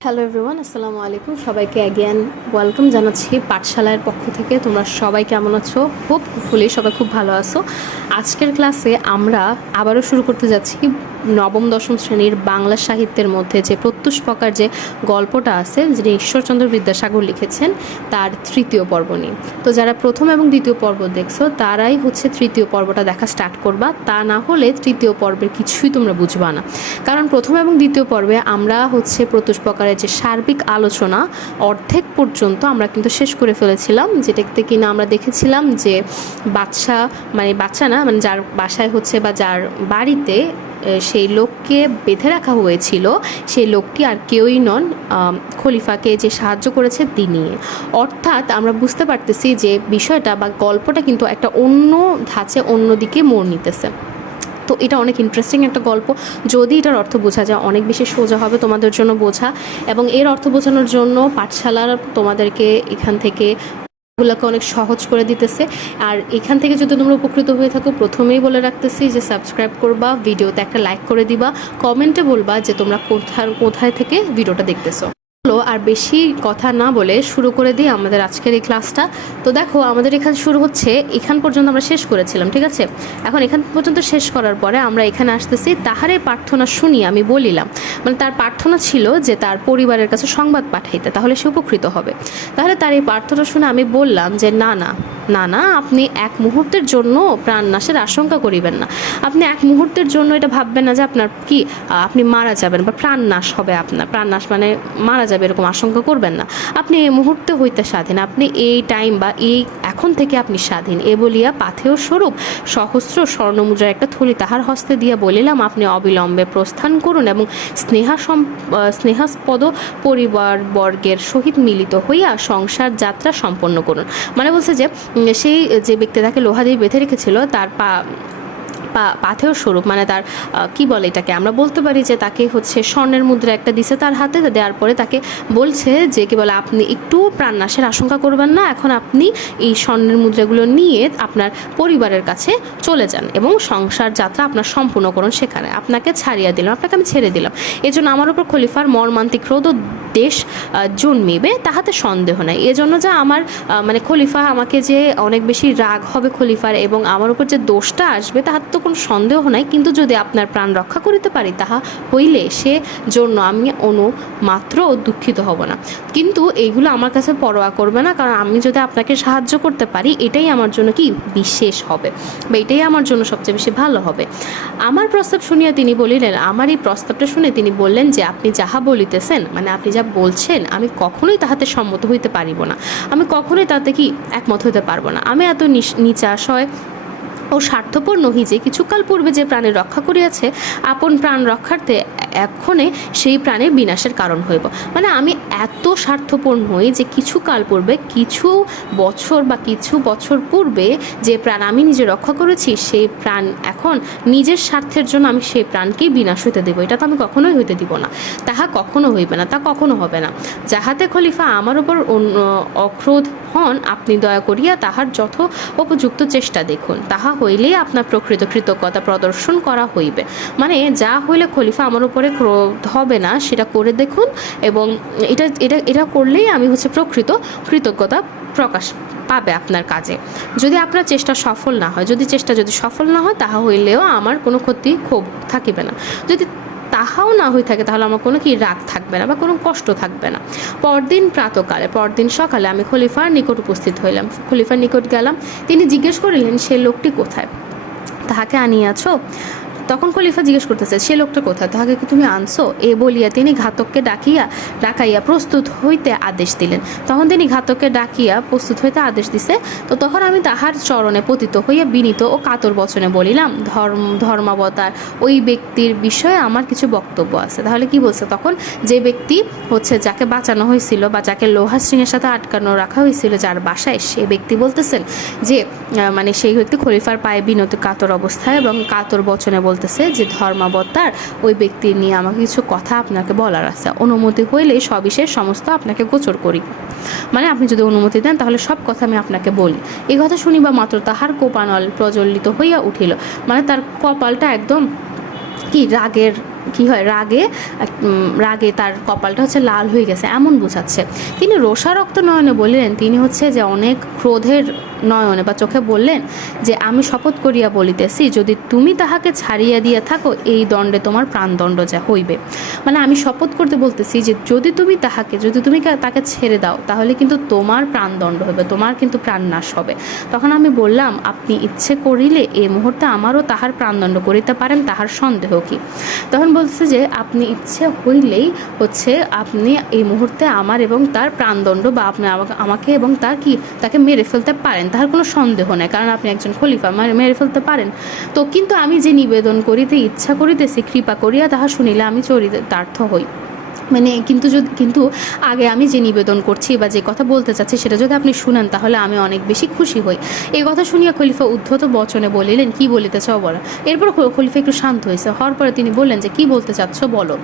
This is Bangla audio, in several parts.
হ্যালো এভরিওয়ান আসসালামু আলাইকুম সবাইকে অ্যাগেন ওয়েলকাম জানাচ্ছি পাঠশালার পক্ষ থেকে। তোমরা সবাই কেমন আছো? খুব ফুলি সবাই খুব ভালো আছো। আজকের ক্লাসে আমরা আবারও শুরু করতে যাচ্ছি নবম, দশম শ্রেণির বাংলা সাহিত্যের মধ্যে যে প্রত্যুষ প্রকার যে গল্পটা আছে, যিনি ঈশ্বরচন্দ্র বিদ্যাসাগর লিখেছেন, তার তৃতীয় পর্ব নিয়ে। তো যারা প্রথম এবং দ্বিতীয় পর্ব দেখছ, তারাই হচ্ছে তৃতীয় পর্বটা দেখা স্টার্ট করবা। তা না হলে তৃতীয় পর্বের কিছুই তোমরা বুঝবা না। কারণ প্রথম এবং দ্বিতীয় পর্বে আমরা হচ্ছে প্রত্যুষ প্রকারের যে সার্বিক আলোচনা, অর্ধেক পর্যন্ত আমরা কিন্তু শেষ করে ফেলেছিলাম। যেটাতে কিনা আমরা দেখেছিলাম যে বাচ্চা মানে বাচ্চা না মানে যার বাসায় হচ্ছে বা যার বাড়িতে সেই লোককে বেঁধে রাখা হয়েছিল। সেই লোকটি আর কেউই নন খলিফাকে যে সাহায্য করেছে তিনি। অর্থাৎ আমরা বুঝতে পারতেছি যে বিষয়টা বা গল্পটা কিন্তু একটা অন্য ধাঁচে অন্যদিকে মোড় নিতেছে। তো এটা অনেক ইন্টারেস্টিং একটা গল্প। যদি এটার অর্থ বোঝা যায়, অনেক বেশি সোজা হবে তোমাদের জন্য বোঝা। এবং এর অর্থ বোঝানোর জন্য পাঠশালার তোমাদেরকে এখান থেকে গুলোকে অনেক সহজ করে দিতেছে। আর এখান থেকে যদি তোমরা উপকৃত হয়ে থাকো, প্রথমেই বলে রাখতেছি যে সাবস্ক্রাইব করবা, ভিডিওতে একটা লাইক করে দিবা, কমেন্টে বলবা যে তোমরা কোথায় কোথায় থেকে ভিডিওটা দেখতেছো। আর বেশি কথা না বলে শুরু করে দিই আমাদের আজকের এই ক্লাসটা। তো দেখো, আমাদের এখানে শুরু হচ্ছে, এখান পর্যন্ত আমরা শেষ করেছিলাম, ঠিক আছে? এখন এখান পর্যন্ত শেষ করার পরে আমরা এখানে আসতেছি তাহারে প্রার্থনা শুনি আমি বলিলাম। মানে তার প্রার্থনা ছিল যে তার পরিবারের কাছে সংবাদ পাঠাইতে, তাহলে সে উপকৃত হবে। তাহলে তার এই প্রার্থনা শুনে আমি বললাম যে, না না না না, আপনি এক মুহূর্তের জন্য প্রাণনাশের আশঙ্কা করিবেন না। আপনি এক মুহূর্তের জন্য এটা ভাববেন না যে আপনার কি আপনি মারা যাবেন বা প্রাণনাশ হবে আপনার। প্রাণনাশ মানে মারা যাবে এরকম আশঙ্কা করবেন না। আপনি এই মুহূর্তে হইতে স্বাধীন। আপনি এই টাইম বা এই এখন থেকে আপনি স্বাধীন। এ বলিয়া পাথেয় স্বরূপ সহস্র স্বর্ণমুদ্রার একটা থলি তাহার হস্তে দিয়া বলিলাম, আপনি অবিলম্বে প্রস্থান করুন এবং স্নেহা স্নেহাস্পদ পরিবার বর্গের সহিত মিলিত হইয়া সংসার যাত্রা সম্পন্ন করুন। মানে বলছে যে সেই যে ব্যক্তি তাকে লোহা দিয়ে বেঁধে রেখেছিল, তার পা- পাথেয় স্বরূপ মানে তার কি বলে এটাকে? আমরা বলতে পারি যে তাকে হচ্ছে স্বর্ণের মুদ্রা একটা দিছে তার হাতে, দেওয়ার পরে তাকে বলছে যে কি বলে, আপনি একটু প্রাণনাশের আশঙ্কা করবেন না, এখন আপনি এই স্বর্ণের মুদ্রাগুলো নিয়ে আপনার পরিবারের কাছে চলে যান এবং সংসার যাত্রা আপনার সম্পূর্ণ করুন সেখানে। আপনাকে ছাড়িয়ে দিলাম, আপনাকে আমি ছেড়ে দিলাম। এই জন্য আমার উপর খলিফার মর্মান্তিক ক্রোধ ও দেশ জন্মিবে, তাহাতে সন্দেহ নাই। এজন্য যে আমার মানে খলিফা আমাকে যে অনেক বেশি রাগ হবে খলিফার এবং আমার উপর যে দোষটা আসবে, তাহার তো কোনো সন্দেহ নাই, কিন্তু যদি আপনার প্রাণ রক্ষা করিতে পারি, তাহা হইলে সে জন্য আমি অনু মাত্র দুঃখিত হব না। কিন্তু এইগুলো আমার কাছে পরোয়া করবে না, কারণ আমি যদি আপনাকে সাহায্য করতে পারি, এটাই আমার জন্য কি বিশেষ হবে? বা এটাই আমার জন্য সবচেয়ে বেশি ভালো হবে? আমার প্রস্তাব শুনিয়া তিনি বলিলেন, আমার এই প্রস্তাবটা শুনে তিনি বললেন যে, আপনি যাহা বলিতেছেন মানে আপনি যা বলছেন, আমি কখনোই তাহাতে সম্মত হইতে পারিব না। আমি কখনোই তাতে কি একমত হইতে পারব না। আমি এত নিচ- নিচাশয় ও স্বার্থপর নহি যে কিছুকাল পূর্বে যে প্রাণের রক্ষা করিয়াছে, আপন প্রাণ রক্ষার্থে এক্ষণে সেই প্রাণের বিনাশের কারণ হইব। মানে আমি এত স্বার্থপর নই যে কিছু কাল পূর্বে, কিছু বছর বা কিছু বছর পূর্বে যে প্রাণ আমি নিজে রক্ষা করেছি, সেই প্রাণ এখন নিজের স্বার্থের জন্য আমি সেই প্রাণকে বিনাশ হইতে দেবো। এটা তো আমি কখনোই হইতে দিব না। তাহা কখনো হইবে না, তা কখনো হবে না। যাহাতে খলিফা আমার উপর অক্রোধ হন, আপনি দয়া করিয়া তাহার যথ উপযুক্ত চেষ্টা দেখুন। তাহা হইলেই আপনার প্রকৃত কৃতজ্ঞতা প্রদর্শন করা হইবে। মানে যা হইলে খলিফা আমার উপরে ক্রোধ হবে না, সেটা করে দেখুন এবং এটা এটা এটা করলেই আমি হচ্ছে প্রকৃত কৃতজ্ঞতা প্রকাশ পাবে আপনার কাজে। যদি আপনার চেষ্টা সফল না হয়, যদি চেষ্টা যদি সফল না হয়, তাহা হইলেও আমার কোনো ক্ষতি ক্ষোভ থাকিবে না। যদি তাহাও না হয়ে থাকে, তাহলে আমার কোনো কি রাগ থাকবে না বা কোনো কষ্ট থাকবে না। পরদিন প্রাতকালে, পরদিন সকালে আমি খলিফার নিকট উপস্থিত হইলাম। খলিফার নিকট গেলাম। তিনি জিজ্ঞেস করিলেন, সে লোকটি কোথায়? তাহাকে আনিয়াছো? তখন খলিফা জিজ্ঞেস করতেছে, সে লোকটা কোথায়? তাহাকে কি তুমি আনছো? এ বলিয়া তিনি ঘাতককে ডাকিয়া, ডাকাইয়া প্রস্তুত হইতে আদেশ দিলেন। তখন তিনি ঘাতককে ডাকিয়া প্রস্তুত হইতে আদেশ দিছে। তো তখন আমি তাহার চরণে পতিত হইয়া বিনীত ও কাতর বচনে বলিলাম, ধর্ম, ধর্মাবতার, ওই ব্যক্তির বিষয়ে আমার কিছু বক্তব্য আছে। তাহলে কি বলছে তখন? যে ব্যক্তি হচ্ছে যাকে বাঁচানো হয়েছিল বা যাকে লোহা স্ট্রিংয়ের সাথে আটকানো রাখা হয়েছিল যার বাসায়, সে ব্যক্তি বলতেছেন যে মানে সেই ব্যক্তি খলিফার পায়ে বিনত কাতর অবস্থায় এবং কাতর বচনে বলতেছে যে ধর্মাবতার ওই ব্যক্তি নিয়ে আমাকে কিছু কথা আপনাকে বলার আছে। অনুমতি হইলে সবিশেষ সমস্ত আপনাকে গোচর করি। মানে আপনি যদি অনুমতি দেন, তাহলে সব কথা আমি আপনাকে বলি। এই কথা শুনিবা মাত্র তাহার কোপানল প্রজ্বলিত হইয়া উঠিল। মানে তার কপালটা একদম কি, রাগের কি হয়, রাগে রাগে তার কপালটা হচ্ছে লাল হয়ে গেছে, এমন বোঝাচ্ছে। তিনি রোষা রক্ত নয়নে বললেন, তিনি হচ্ছে যে অনেক ক্রোধের নয়নে বা চোখে বললেন যে, আমি শপথ করিয়া বলিতেছি, যদি তুমি তাহাকে ছাড়িয়া দিয়া থাকো, এই দণ্ডে তোমার প্রাণদণ্ড যা হইবে। মানে আমি শপথ করতে বলতেছি যে, যদি তুমি তাহাকে, যদি তুমি তাকে ছেড়ে দাও, তাহলে কিন্তু তোমার প্রাণদণ্ড হবে, তোমার কিন্তু প্রাণ নাশ হবে। তখন আমি বললাম, আপনি ইচ্ছে করিলে এই মুহূর্তে আমারও তাহার প্রাণদণ্ড করিতে পারেন, তাহার সন্দেহ কি? তখন বলছে যে আপনি ইচ্ছে হইলেই হচ্ছে আপনি এই মুহূর্তে আমার এবং তার প্রাণদণ্ড বা আপনি আমাকে এবং তার কি তাকে মেরে ফেলতে পারেন। তাহার কোনো সন্দেহ নেই, কারণ আপনি একজন খলিফা মেরে ফেলতে পারেন। তো কিন্তু আমি যে নিবেদন করিতে ইচ্ছা করিতেছি, কৃপা করিয়া তাহা শুনিলে আমি চরিতার্থ হই। মানে কিন্তু যদি কিন্তু আগে আমি যে নিবেদন করছি বা যে কথা বলতে চাচ্ছি সেটা যদি আপনি শুনেন তাহলে আমি অনেক বেশি খুশি হই। এই কথা শুনিয়া খলিফা উদ্ধত বচনে বলিলেন, কি বলিতে চাও বলো এরপর খলিফা একটু শান্ত হয়েছে হওয়ার পরে তিনি বললেন যে, কি বলতে চাচ্ছ বলো?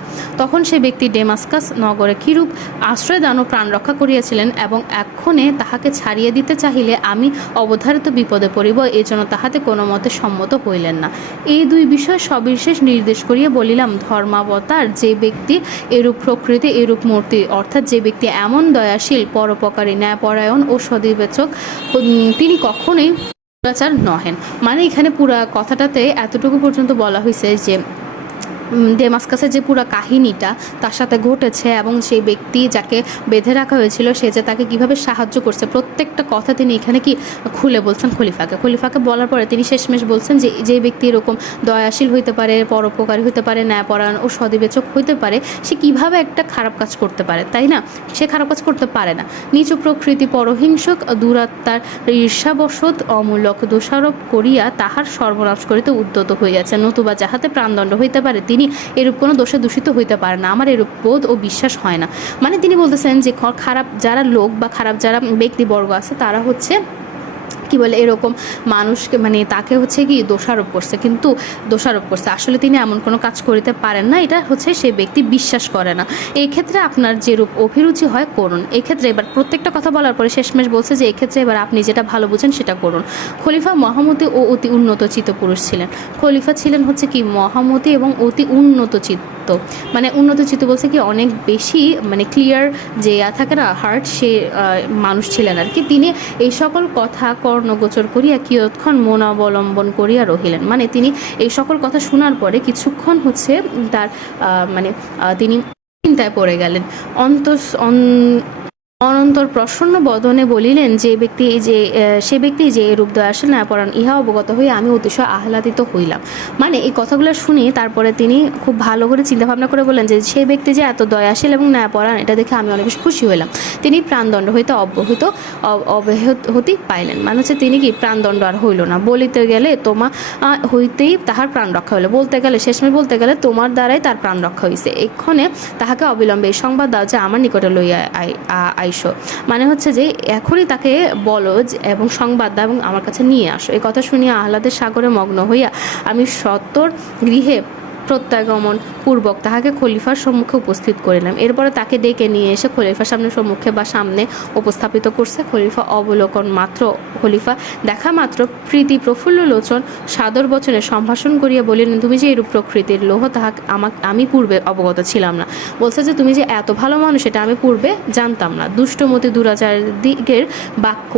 তখন সে ব্যক্তি ডেমাস্কাস নগরে কিরূপ আশ্রয় দান ও প্রাণ রক্ষা করিয়াছিলেন এবং এক্ষণে তাহাকে ছাড়িয়ে দিতে চাহিলে আমি অবধারিত বিপদে পড়িব এই জন্য তাহাতে কোনো মতে সম্মত হইলেন না। এই দুই বিষয় সবিশেষ নির্দেশ করিয়া বলিলাম, ধর্মাবতার যে ব্যক্তি এরূপ প্রকৃতি এরূপ মূর্তি। অর্থাৎ যে ব্যক্তি এমন দয়াশীল, পরোপকারী, ন্যায়পরায়ণ ও সদিবেচক তিনি কখনোই নহেন। মানে এখানে পুরা কথাটাতে এতটুকু পর্যন্ত বলা হয়েছে যে ডেমাস্কাসের যে পুরো কাহিনীটা তার সাথে ঘটেছে এবং সেই ব্যক্তি যাকে বেঁধে রাখা হয়েছিল, সে যে তাকে কীভাবে সাহায্য করছে, প্রত্যেকটা কথা তিনি এখানে কি খুলে বলছেন খলিফাকে? খলিফাকে বলার পরে তিনি শেষমেশ বলছেন যে যে ব্যক্তি এরকম দয়াশীল হইতে পারে, পরোপকারী হইতে পারে, ন্যায়পরায়ণ ও সদিবেচক হইতে পারে, সে কীভাবে একটা খারাপ কাজ করতে পারে, তাই না? সে খারাপ কাজ করতে পারে না। নিচু প্রকৃতি পরহিংসক, দুরাত্মার ঈর্ষাবশত অমূলক দোষারোপ করিয়া তাহার সর্বনাশ করিতে উদ্যত হইয়াছে নতুবা যাহাতে প্রাণদণ্ড হইতে পারে তিনি এরূপ কোনো দোষে দূষিত হইতে পারে না। আমার এরূপ বোধ ও বিশ্বাস হয় না। মানে তিনি বলতেছেন যে খারাপ যারা লোক বা খারাপ যারা ব্যক্তিবর্গ আছে, তারা হচ্ছে কি বলে, এরকম মানুষকে মানে তাকে হচ্ছে কি দোষারোপ করছে। কিন্তু দোষারোপ করছে। আসলে তিনি এমন কোনো কাজ করিতে পারেন না। এটা হচ্ছে সে ব্যক্তি বিশ্বাস করে না। এই ক্ষেত্রে আপনার যেরূপ অভিরুচি হয়, করুন। এক্ষেত্রে এবার প্রত্যেকটা কথা বলার পরে শেষমেশ বলছে যে, এক্ষেত্রে এবার আপনি যেটা ভালো বুঝেন সেটা করুন। খলিফা মহামতি ও অতি উন্নত চিত্ত পুরুষ ছিলেন। খলিফা ছিলেন হচ্ছে কি মহামতি এবং অতি উন্নত চিত্ত। মানে উন্নত চিত্ত বলছে কি অনেক বেশি মানে ক্লিয়ার যে থাকে না হার্ট সে মানুষ ছিলেন আর কি। তিনি এই সকল কথা কর্ণগোচর করিয়া কিয়ৎক্ষণ মন অবলম্বন করিয়া রহিলেন। মানে তিনি এই সকল কথা শোনার পরে কিছুক্ষণ হচ্ছে তার মানে তিনি চিন্তায় পড়ে গেলেন। অন্তস অন- অনন্তর প্রসন্ন বদনে বলিলেন, যে ব্যক্তি যে সে ব্যক্তি যে রূপ দয়াশীল ন্যায়পরায়ণ ইহা অবগত হয়ে আমি অতিশয় আহ্লাদিত হইলাম। মানে এই কথাগুলো শুনে তারপরে তিনি খুব ভালো করে চিন্তা ভাবনা করে বললেন যে, সে ব্যক্তি যে এত দয়াশীল এবং ন্যায়পরায়ণ এটা দেখে আমি অনেক বেশি খুশি হইলাম। তিনি প্রাণদণ্ড হইতে অব্যাহত অব্যাহতি পাইলেন। মানে হচ্ছে তিনি কি, প্রাণদণ্ড আর হইল না। বলিতে গেলে তোমা হইতেই তাহার প্রাণ রক্ষা হইল। বলতে গেলে শেষমে বলতে গেলে তোমার দ্বারাই তার প্রাণ রক্ষা হইছে। এক্ষণে তাহাকে অবিলম্বে এই সংবাদ দাও যে আমার নিকটে লইয়া আই- আইসো। মানে হচ্ছে যে এখনই তাকে বলো এবং সংবাদ দাও এবং আমার কাছে নিয়ে আসো। এই কথা শুনিয়া আহ্লাদের সাগরে মগ্ন হইয়া আমি সত্তর গৃহে প্রত্যাগমন পূর্বক তাহাকে খলিফার সম্মুখে উপস্থিত করিলাম এরপরে তাকে ডেকে নিয়ে এসে খলিফার সামনে সম্মুখে বা সামনে উপস্থাপিত করছে। খলিফা অবলোকন মাত্র খলিফা দেখা মাত্র প্রীতি প্রফুল্ল লোচন সাদর বচনে সম্ভাষণ করিয়া বলিলেন, তুমি যে এরূপ প্রকৃতির লোহ, তাহা আমাকে, আমি পূর্বে অবগত ছিলাম না। বলছে যে তুমি যে এত ভালো মানুষ, এটা আমি পূর্বে জানতাম না। দুষ্টমতি দুরাচার দিকের বাক্য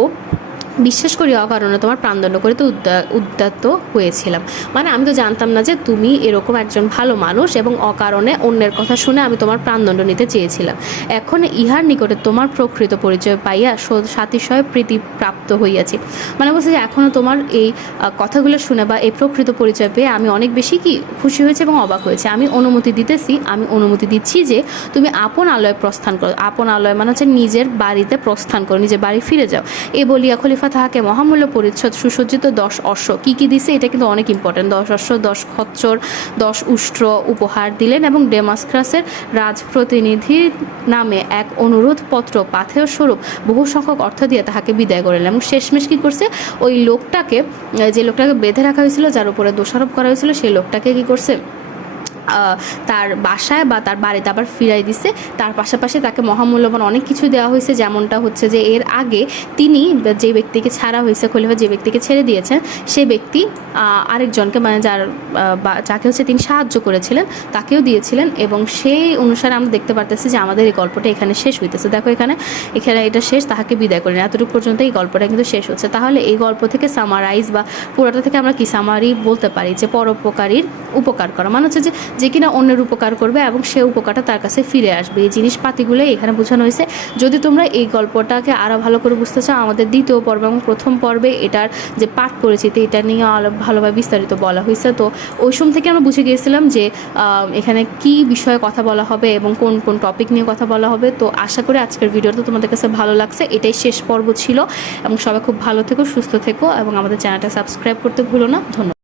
বিশ্বাস করি অকারণে তোমার প্রাণদণ্ড করিতে উদ্যা- উদ্যত হয়েছিলাম। মানে আমি তো জানতাম না যে তুমি এরকম একজন ভালো মানুষ এবং অকারণে অন্যের কথা শুনে আমি তোমার প্রাণদণ্ড নিতে চেয়েছিলাম। এখন ইহার নিকটে তোমার প্রকৃত পরিচয় পাইয়া সাতিশয় প্রীতি প্রাপ্ত হইয়াছি। মানে বলছে যে এখনও তোমার এই কথাগুলো শুনে বা এই প্রকৃত পরিচয় পেয়ে আমি অনেক বেশি কি খুশি হয়েছে এবং অবাক হয়েছে। আমি অনুমতি দিতেছি, আমি অনুমতি দিচ্ছি যে তুমি আপন আলয়ে প্রস্থান করো। আপন আলয় মানে হচ্ছে নিজের বাড়িতে প্রস্থান করো, নিজের বাড়ি ফিরে যাও। এ বলিয়া খলিফা তাহাকে মহামূল্য পরিচ্ছদ, সুসজ্জিত দশ অশ্ব। কি কি দিছে? এটা কিন্তু অনেক ইম্পর্টেন্ট দশ অশ্ব, দশ খচ্চর, দশ উষ্ট্র উপহার দিলেন এবং ডেমাসক্রাসের রাজপ্রতিনিধির নামে এক অনুরোধ পত্র পাথেয় স্বরূপ, বহু সংখ্যক অর্থ দিয়ে তাহাকে বিদায় করিলেন এবং শেষমেশ কি করছে? ওই লোকটাকে, যে লোকটাকে বেঁধে রাখা হয়েছিল, যার উপরে দোষারোপ করা হয়েছিল, সেই লোকটাকে কি করছে? তার বাসায় বা তার বাড়িতে আবার ফিরাই দিছে। তার পাশাপাশি তাকে মহামূল্যবান অনেক কিছু দেওয়া হয়েছে। যেমনটা হচ্ছে যে, এর আগে তিনি যে ব্যক্তিকে ছাড়া হয়েছে, খলিফা যে ব্যক্তিকে ছেড়ে দিয়েছেন, সে ব্যক্তি আরেকজনকে মানে যার যাকে হচ্ছে তিনি সাহায্য করেছিলেন, তাকেও দিয়েছিলেন এবং সেই অনুসারে আমরা দেখতে পারতেছি যে আমাদের এই গল্পটা এখানে শেষ হইতেছে। দেখো এখানে এখানে এটা শেষ, তাহাকে বিদায় করেন। এতটুকু পর্যন্ত এই গল্পটা কিন্তু শেষ হচ্ছে। তাহলে এই গল্প থেকে সামারাইজ বা পুরোটা থেকে আমরা কি সামারি বলতে পারি? যে পরোপকারীর উপকার করা। মানে হচ্ছে যে যে কিনা অন্যের উপকার করবে এবং সে উপকারটা তার কাছে ফিরে আসবে। এই জিনিসপাতিগুলো এখানে বোঝানো হয়েছে। যদি তোমরা এই গল্পটাকে আরও ভালো করে বুঝতে চাও, আমাদের দ্বিতীয় পর্ব এবং প্রথম পর্বে এটার যে পাঠ পরিচিতি এটা নিয়ে ভালোভাবে বিস্তারিত বলা হয়েছে। তো ওই সময় থেকে আমরা বুঝে গিয়েছিলাম যে এখানে কি বিষয়ে কথা বলা হবে এবং কোন কোন টপিক নিয়ে কথা বলা হবে। তো আশা করি আজকের ভিডিওটা তোমাদের কাছে ভালো লাগছে। এটাই শেষ পর্ব ছিল। এবং সবাই খুব ভালো থেকো, সুস্থ থেকো এবং আমাদের চ্যানেলটা সাবস্ক্রাইব করতে ভুলো না। ধন্যবাদ।